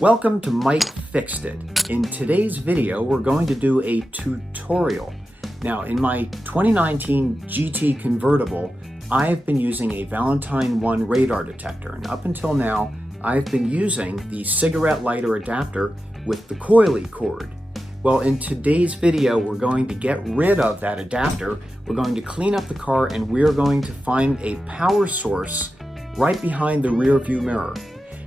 Welcome to Mike Fixed It. In today's video, we're going to do a tutorial. Now, in my 2019 GT Convertible, I've been using a Valentine 1 radar detector, and up until now, I've been using the cigarette lighter adapter with the coily cord. Well, in today's video, we're going to get rid of that adapter, we're going to clean up the car, and we're going to find a power source right behind the rear view mirror.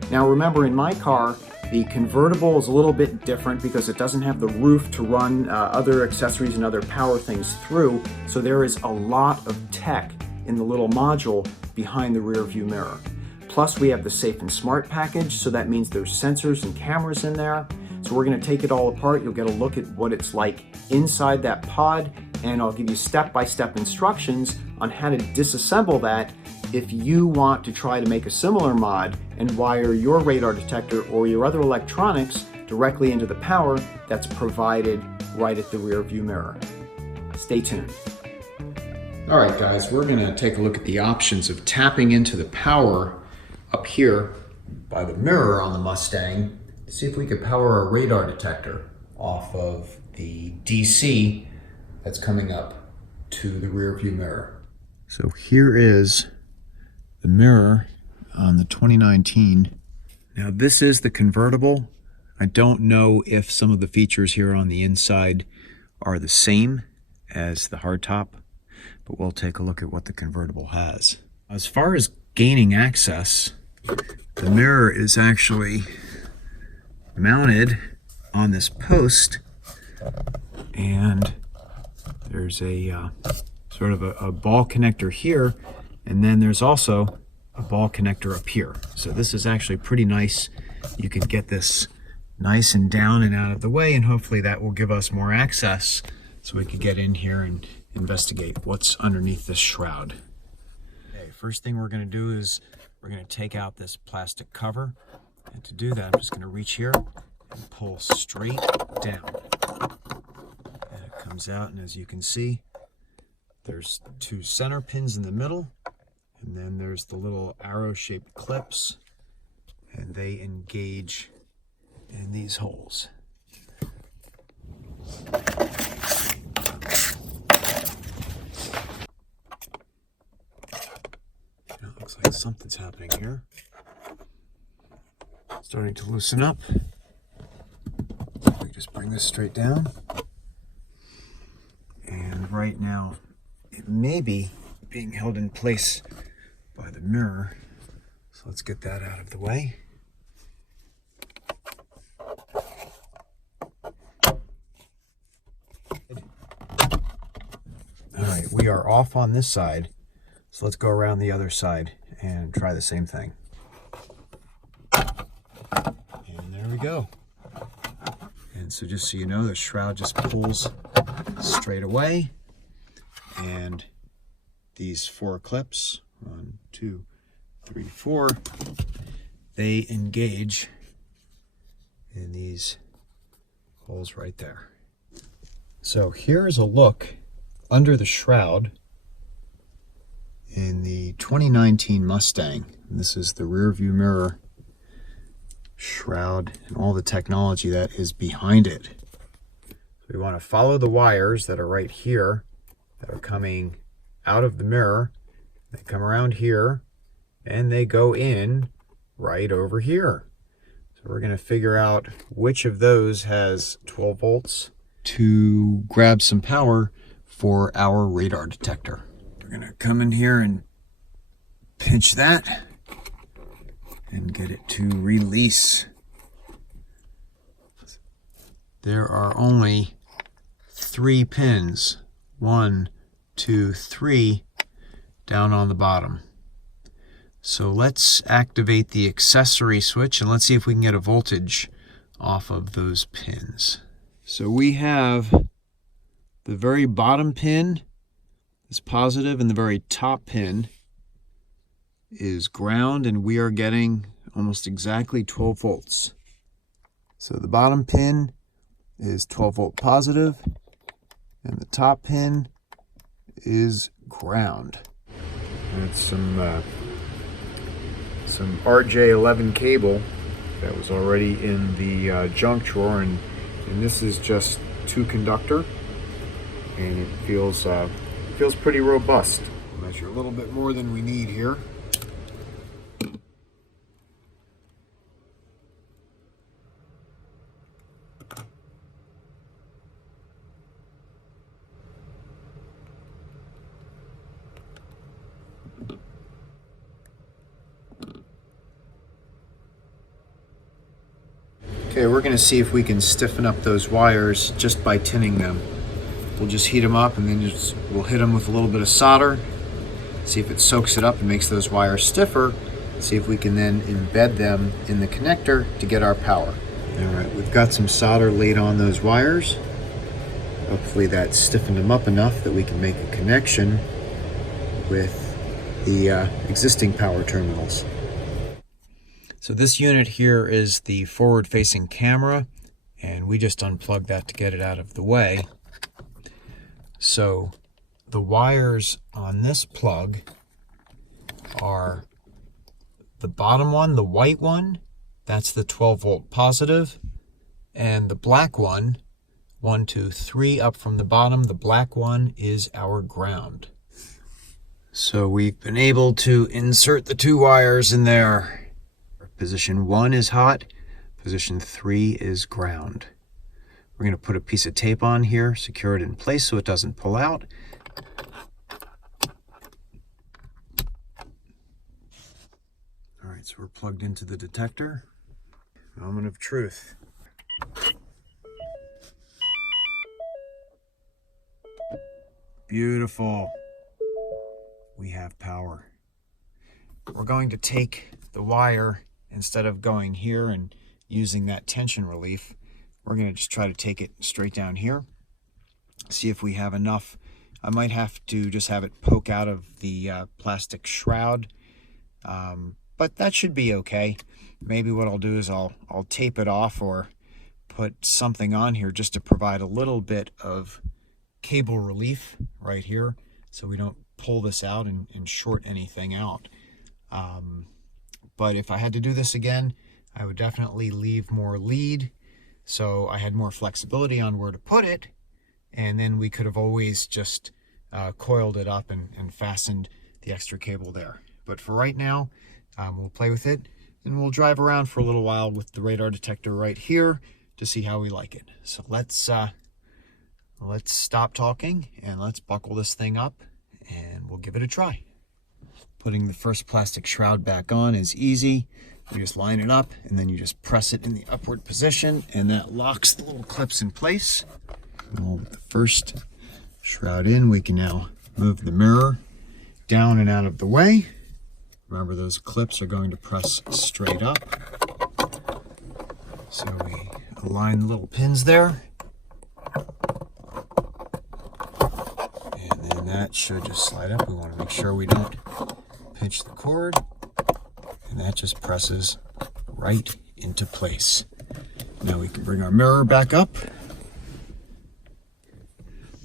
Now remember, in my car, the convertible is a little bit different because it doesn't have the roof to run other accessories and other power things through, so there is a lot of tech in the little module behind the rear view mirror. Plus we have the Safe and Smart package, so that means there's sensors and cameras in there. So we're going to take it all apart. You'll get a look at what it's like inside that pod, and I'll give you step-by-step instructions on how to disassemble that if you want to try to make a similar mod and wire your radar detector or your other electronics directly into the power that's provided right at the rear view mirror. Stay tuned. All right, guys, we're going to take a look at the options of tapping into the power up here by the mirror on the Mustang to see if we could power a radar detector off of the DC that's coming up to the rear view mirror. So here is the mirror on the 2019. Now this is the convertible. I don't know if some of the features here on the inside are the same as the hardtop, but we'll take a look at what the convertible has. As far as gaining access, the mirror is actually mounted on this post, and there's a sort of a ball connector here, and then there's also a ball connector up here. So this is actually pretty nice. You can get this nice and down and out of the way, and hopefully that will give us more access so we can get in here and investigate what's underneath this shroud. Okay, first thing we're going to do is we're going to take out this plastic cover, and to do that I'm just going to reach here and pull straight down. And it comes out, and as you can see, there's two center pins in the middle, and then there's the little arrow-shaped clips, and they engage in these holes. It looks like something's happening here. Starting to loosen up. We just bring this straight down. And right now, it may be being held in place by the mirror. So let's get that out of the way. All right, we are off on this side. So let's go around the other side and try the same thing. And there we go. And so just so you know, the shroud just pulls straight away, and these four clips, 1, 2, 3, 4, they engage in these holes right there. So here's a look under the shroud in the 2019 Mustang. And this is the rear view mirror shroud and all the technology that is behind it. So we want to follow the wires that are right here that are coming out of the mirror. They come around here and they go in right over here. So we're going to figure out which of those has 12 volts to grab some power for our radar detector. We're going to come in here and pinch that and get it to release. There are only 3 pins, 1, 2, 3, down on the bottom. So let's activate the accessory switch and let's see if we can get a voltage off of those pins. So we have the very bottom pin is positive and the very top pin is ground, and we are getting almost exactly 12 volts. So the bottom pin is 12 volt positive and the top pin is ground. And it's some RJ11 cable that was already in the junk drawer, and this is just 2 conductor, and it feels pretty robust. Measure a little bit more than we need here. Okay, we're going to see if we can stiffen up those wires just by tinning them. We'll just heat them up, and then we'll hit them with a little bit of solder, see if it soaks it up and makes those wires stiffer, see if we can then embed them in the connector to get our power. All right, we've got some solder laid on those wires. Hopefully that stiffened them up enough that we can make a connection with the existing power terminals. So this unit here is the forward-facing camera, and we just unplugged that to get it out of the way. So the wires on this plug are the bottom one, the white one, that's the 12-volt positive, and the black one, 1, 2, 3 up from the bottom, the black one is our ground. So we've been able to insert the 2 wires in there. Position 1 is hot, position 3 is ground. We're going to put a piece of tape on here, secure it in place so it doesn't pull out. All right, so we're plugged into the detector. Moment of truth. Beautiful. We have power. We're going to take the wire, instead of going here and using that tension relief, we're going to just try to take it straight down here, see if we have enough. I might have to just have it poke out of the plastic shroud, but that should be okay. Maybe what I'll do is I'll tape it off or put something on here just to provide a little bit of cable relief right here so we don't pull this out and short anything out. But if I had to do this again, I would definitely leave more lead so I had more flexibility on where to put it, and then we could have always just coiled it up and fastened the extra cable there. But for right now, we'll play with it, and we'll drive around for a little while with the radar detector right here to see how we like it. So let's stop talking and let's buckle this thing up, and we'll give it a try. Putting the first plastic shroud back on is easy. You just line it up, and then you just press it in the upward position, and that locks the little clips in place. And with the first shroud in, we can now move the mirror down and out of the way. Remember, those clips are going to press straight up. So we align the little pins there. And then that should just slide up. We want to make sure we don't pinch the cord, and that just presses right into place. Now we can bring our mirror back up.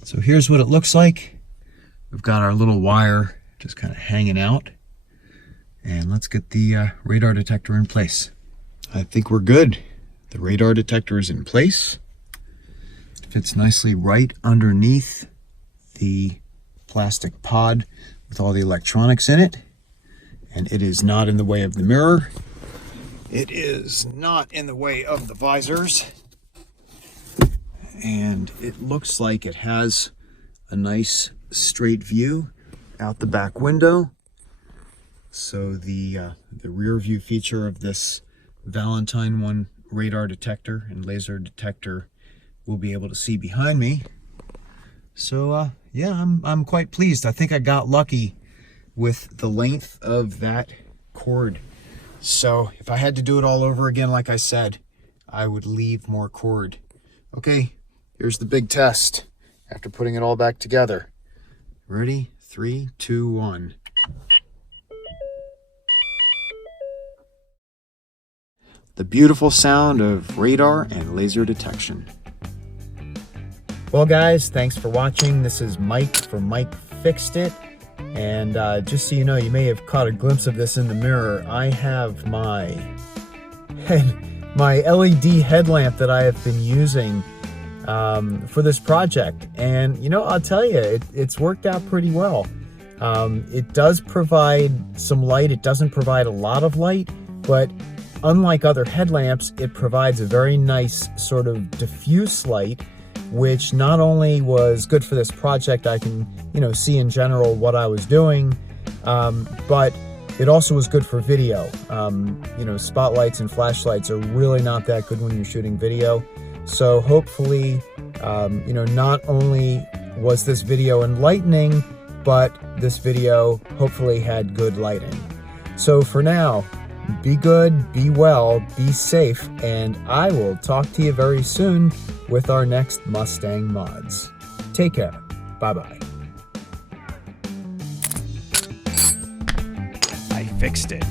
So here's what it looks like. We've got our little wire just kind of hanging out, and let's get the radar detector in place. I think we're good. The radar detector is in place. It fits nicely right underneath the plastic pod with all the electronics in it. And it is not in the way of the mirror. It is not in the way of the visors. And it looks like it has a nice straight view out the back window. So the rear view feature of this Valentine 1 radar detector and laser detector will be able to see behind me. So yeah, I'm quite pleased. I think I got lucky with the length of that cord. So if I had to do it all over again, like I said, I would leave more cord. Okay, here's the big test after putting it all back together. Ready? 3, 2, 1. The beautiful sound of radar and laser detection. Well guys, thanks for watching. This is Mike from Mike Fixed It. And just so you know, you may have caught a glimpse of this in the mirror. I have my my LED headlamp that I have been using for this project. And you know, I'll tell you, it's worked out pretty well. It does provide some light. It doesn't provide a lot of light, but unlike other headlamps, it provides a very nice sort of diffuse light, which not only was good for this project, I can, you know, see in general what I was doing, but it also was good for video. You know, spotlights and flashlights are really not that good when you're shooting video. So hopefully, you know, not only was this video enlightening, but this video hopefully had good lighting. So for now, be good, be well, be safe, and I will talk to you very soon with our next Mustang mods. Take care. Bye-bye. I fixed it.